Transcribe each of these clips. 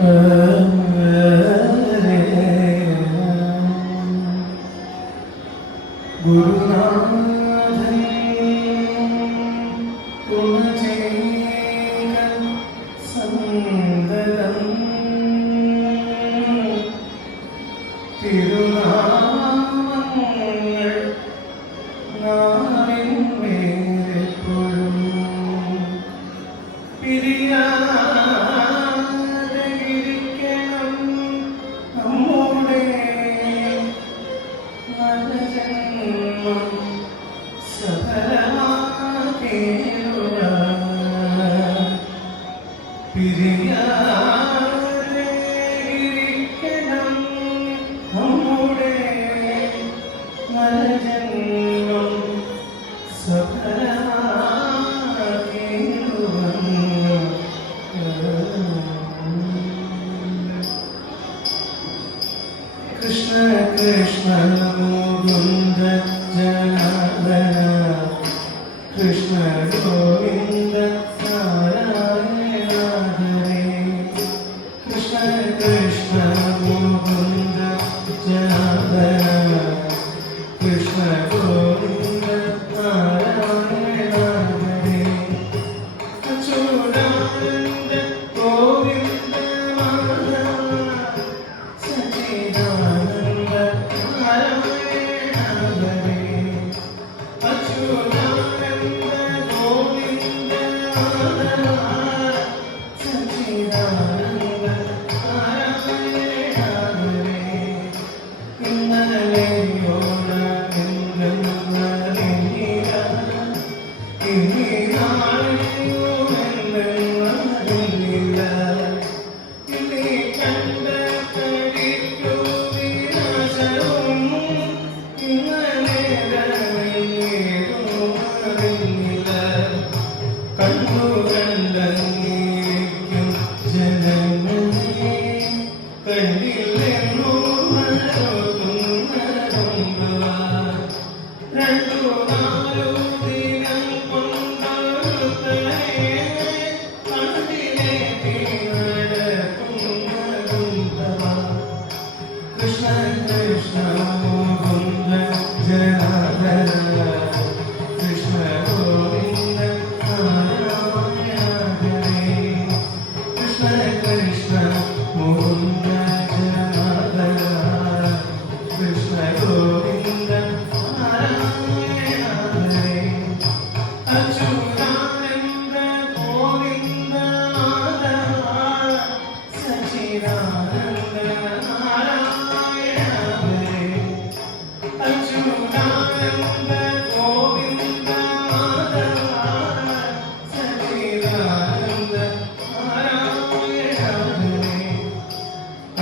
Uh, Krishna Krishna Mukunda Janardhana Krishna Govinda. Thank you.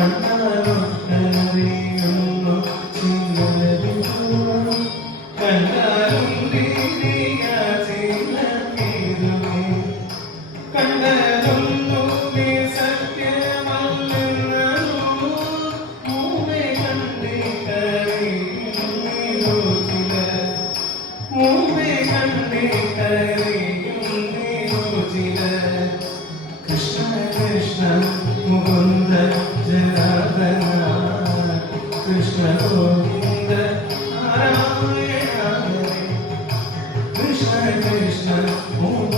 and Krishna, Krishna,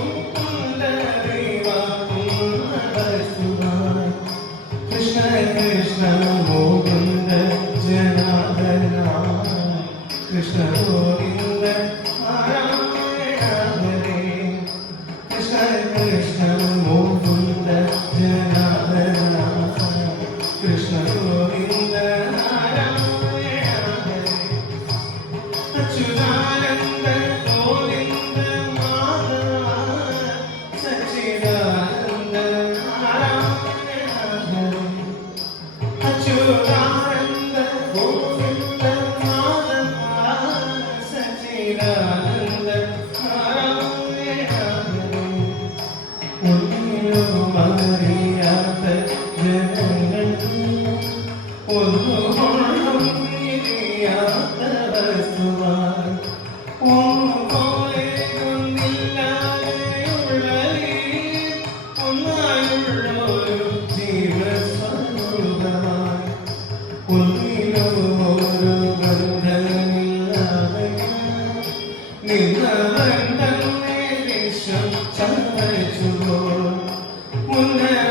അറിയാത്ത ജനങ്ങൾ ഒന്നുകൊള്ളും തിരിയാത്ത വസ്തുവാൻ ഒന്നുപോലെ ഒന്നില്ലാതെയുള്ള ഒന്നായുള്ള ഒരു ജീവസ്വരൂപമായി ഒന്നിലൊരു ബന്ധമില്ലാതെ നിന്ന ബന്ധം Yeah.